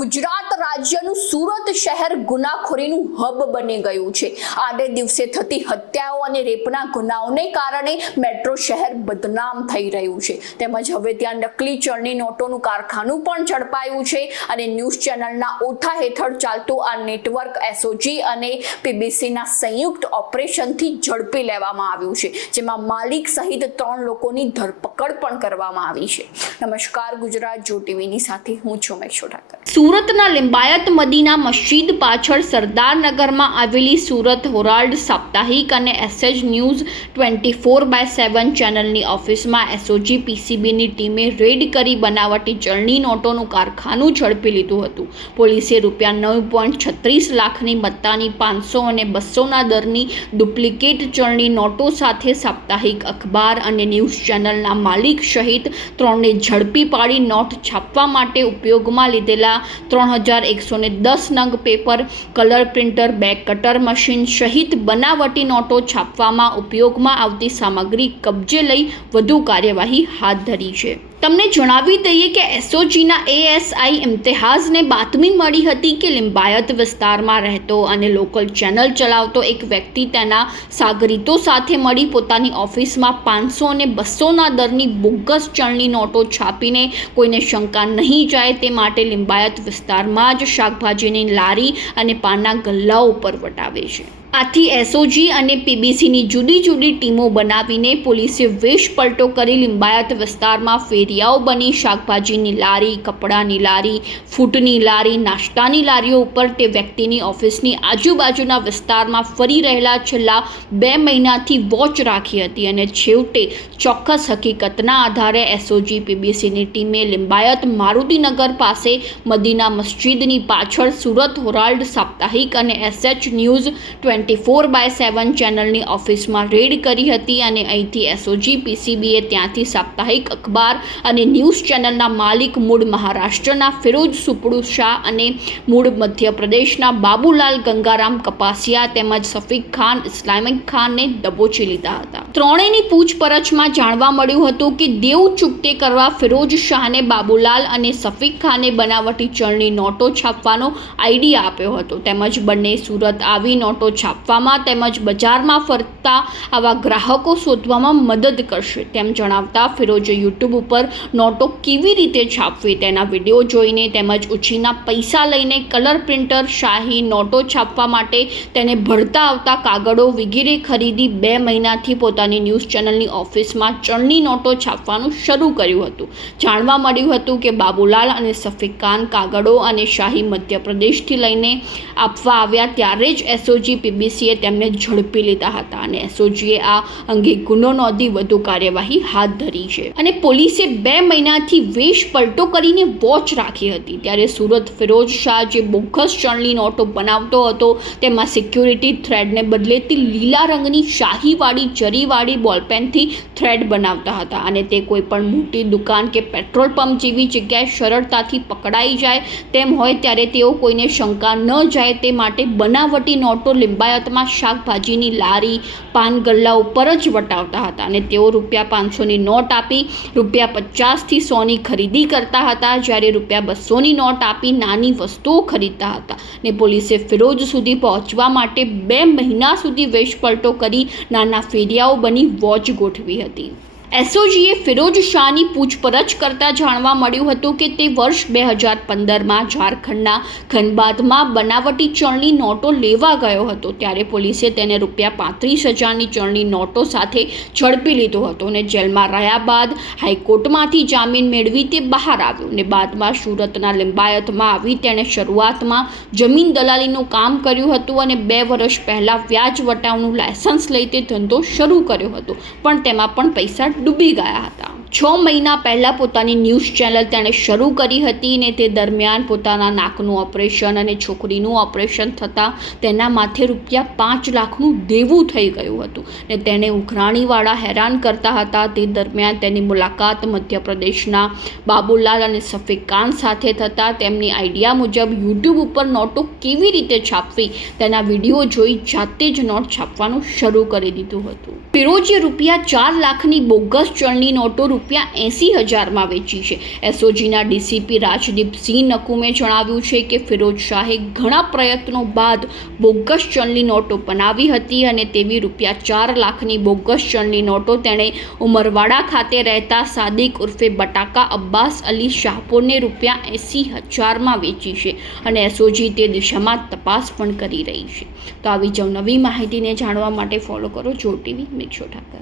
ગુજરાત રાજ્યનું સુરત શહેર ગુનાખોરીનું હબ બની ગયું છે। આડે દિવસે થતી હત્યાઓ અને રેપના ગુનાઓને કારણે મેટ્રો શહેર બદનામ થઈ રહ્યું છે। તેમજ હવે ત્યાં નકલી ચલણી નોટોનું કારખાનું પણ ઝડપાયું છે અને ન્યૂઝ ચેનલના ઓઠા હેઠળ ચાલતું આ નેટવર્ક એસઓજી અને પીબીસીના સંયુક્ત ઓપરેશનથી ઝડપી લેવામાં આવ્યું છે, જેમાં માલિક સહિત 3 લોકોની ધરપકડ પણ કરવામાં આવી છે। નમસ્કાર, ગુજરાત જો ટીવીની સાથે હું છું મેક્ષો ઠાકર। સુરતના લિંબાયત મદીના મસ્જિદ પાછળ સરદારનગરમાં આવેલી સુરત હોરાલ્ડ સાપ્તાહિક અને એસએચ ન્યૂઝ 24/7 ચેનલની ઓફિસમાં એસઓજી પીસીબીની ટીમે રેડ કરી બનાવટી ચલણી નોટોનું કારખાનું ઝડપી લીધું હતું। પોલીસે ₹9.36 લાખની મત્તાની 500 અને 200ના દરની ડુપ્લિકેટ ચલણી નોટો સાથે સાપ્તાહિક અખબાર અને ન્યૂઝ ચેનલના માલિક સહિત 3ને ઝડપી પાડી નોટ છાપવા માટે ઉપયોગમાં લીધેલા 3110 નંગ paper, colour printer, bag cutter machine સહિત બનાવટી નોટો છાપવામાં ઉપયોગમાં આવતી સામગ્રી કબજે લઈ વધુ કાર્યવાહી હાથ ધરી છે। તમને જણાવી દઈએ કે એસઓજીના એએસઆઈ ઇમ્તિયાઝને બાતમી મળી હતી કે લિંબાયત વિસ્તારમાં રહેતો અને લોકલ ચેનલ ચલાવતો એક વ્યક્તિ તેના સાગરીતો સાથે મળી પોતાની ઓફિસમાં 500 અને 200ના દરની બોગસ ચલણી નોટો છાપીને કોઈને શંકા નહીં જાય તે માટે લિંબાયત વિસ્તારમાં જ શાકભાજીની લારી અને પાનના ગલ્લાઓ ઉપર વટાવે છે। આથી એસઓજી અને પીબીસીની જુદી જુદી ટીમો બનાવીને પોલીસે વેશ પલટો કરી લિંબાયત વિસ્તારમાં ફેરિયાઓ બની શાકભાજીની લારી, કપડાની લારી, ફૂટની લારી, નાસ્તાની લારીઓ ઉપર તે વ્યક્તિની ઓફિસની આજુબાજુના વિસ્તારમાં ફરી રહેલા છેલ્લા 2 મહિનાથી વોચ રાખી હતી અને છેવટે ચોક્કસ હકીકતના આધારે એસઓજી પીબીસીની ટીમે લિંબાયત મારુતિનગર પાસે મદીના મસ્જિદની પાછળ સુરત હોરાલ્ડ સાપ્તાહિક અને એસએચ ન્યૂઝ 24/7 ચેનલની ઓફિસમાં રેડ કરી હતી અને અહીંથી એસઓજી પીસીબીએ ત્યાંથી સાપ્તાહિક અખબાર અને ન્યૂઝ ચેનલના માલિક મૂળ મહારાષ્ટ્રના ફિરોજ સુપડુ શાહ અને મૂળ મધ્યપ્રદેશના બાબુલાલ ગંગારામ કપાસિયા તેમજ સફીક ખાન ઇસ્લામિક ખાનને દબોચી લીધા હતા। ત્રણેયની પૂછપરછમાં જાણવા મળ્યું હતું કે દેવ ચૂકતે કરવા ફિરોજ શાહને બાબુલાલ અને સફીક ખાને બનાવટી ચલણી નોટો છાપવાનો આઈડિયા આપ્યો હતો તેમજ બંને સુરત આવી નોટો છાપવામાં તેમજ બજારમાં ફરતા આવા ગ્રાહકો શોધવામાં મદદ કરશે તેમ જણાવતા ફિરોજે યુટ્યુબ ઉપર નોટો કેવી રીતે છાપવી તેના વિડીયો જોઈને તેમજ ઉછીના પૈસા લઈને કલર પ્રિન્ટર, શાહી નોટો છાપવા માટે તેને ભરતા આવતા કાગળો વગેરે ખરીદી 2 મહિનાથી પોતાની ન્યૂઝ ચેનલની ઓફિસમાં ચલણી નોટો છાપવાનું શરૂ કર્યું હતું। જાણવા મળ્યું હતું કે બાબુલાલ અને સફીક ખાન કાગળો અને શાહી મધ્યપ્રદેશથી લઈને આપવા આવ્યા ત્યારે જ એસઓજી પીબીસીએ તેમને ઝડપી લીધા હતા અને એસઓજીએ આ અંગે ગુનો નોંધી વધુ કાર્યવાહી હાથ ધરી છે અને પોલીસે 2 મહિનાથી વેશ પલટો કરીને વોચ રાખી હતી। ત્યારે સુરત ફિરોજ શાહ જે બોગસ ચલણી નોટો બનાવતો હતો તેમાં સિક્યુરિટી થ્રેડને બદલે તે લીલા રંગની શાહીવાળી જરીવાળી બોલપેનથી થ્રેડ બનાવતા હતા અને તે કોઈ પણ મોટી દુકાન કે પેટ્રોલ પંપ જેવી જગ્યાએ સરળતાથી પકડાઈ જાય તેમ હોય ત્યારે તેઓ કોઈને શંકા ન જાય તે માટે બનાવટી નોટો લિંબાયતમાં શાકભાજીની લારી, પાન ગલ્લા ઉપર જ વટાવતા હતા અને તેઓ ₹500ની નોટ આપી ₹50થી 100ની ખરીદી કરતા હતા, જ્યારે ₹200ની નોટ આપી નાની વસ્તુઓ ખરીદતા હતા ને પોલીસે ફિરોજ સુધી પહોંચવા માટે 2 મહિના સુધી વેશપલટો કરી નાના ફેરિયાઓ બની વોચ ગોઠવી હતી। એસઓજીએ ફિરોજ શાહની પૂછપરછ કરતાં જાણવા મળ્યું હતું કે તે વર્ષ 2015માં ઝારખંડના ધનબાદમાં બનાવટી ચલણી નોટો લેવા ગયો હતો ત્યારે પોલીસે તેને ₹35,000ની ચલણી નોટો સાથે ઝડપી લીધો હતો અને જેલમાં રહ્યા બાદ હાઈકોર્ટમાંથી જામીન મેળવી તે બહાર આવ્યો ને બાદમાં સુરતના લિંબાયતમાં આવી તેણે શરૂઆતમાં જમીન દલાલીનું કામ કર્યું હતું અને 2 વર્ષ પહેલાં વ્યાજ વટાવનું લાયસન્સ લઈ તે ધંધો શરૂ કર્યો હતો પણ તેમાં પણ પૈસા ડૂબી ગયા હતા। 6 મહિના પહેલાં પોતાની ન્યૂઝ ચેનલ તેણે શરૂ કરી હતી ને તે દરમિયાન પોતાના નાકનું ઓપરેશન અને છોકરીનું ઓપરેશન થતાં તેના માથે ₹5 લાખનું દેવું થઈ ગયું હતું ને તેને ઉઘરાણીવાળા હેરાન કરતા હતા। તે દરમિયાન તેની મુલાકાત મધ્યપ્રદેશના બાબુલાલ અને સફીક ખાન સાથે થતાં તેમની આઈડિયા મુજબ યુટ્યુબ ઉપર નોટો કેવી રીતે છાપવી તેના વિડીયો જોઈ જાતે જ નોટ છાપવાનું શરૂ કરી દીધું હતું। ફિરોજે ₹4 લાખની બોગસ ચલણી નોટો ₹80,000માં વેચી છે. એસઓજીના ડીસીપી રાજદીપસિંહ નકુમે જણાવ્યું છે કે ફિરોઝ શાહે ઘણા પ્રયત્નો બાદ બોગસ ચલણી નોટો બનાવી હતી અને તેવી ₹4 લાખની બોગસ ચલણી નોટો તેણે ઉમરવાડા ખાતે રહેતા સાદિક ઉર્ફે બટાકા અબ્બાસ અલી શાહપુરને ₹80,000માં વેચી છે અને એસઓજી તે દિશામાં તપાસ પણ કરી રહી છે. તો આવી જ નવી માહિતીને જાણવા માટે ફોલો કરો જો ટીવી. Make sure Thakar.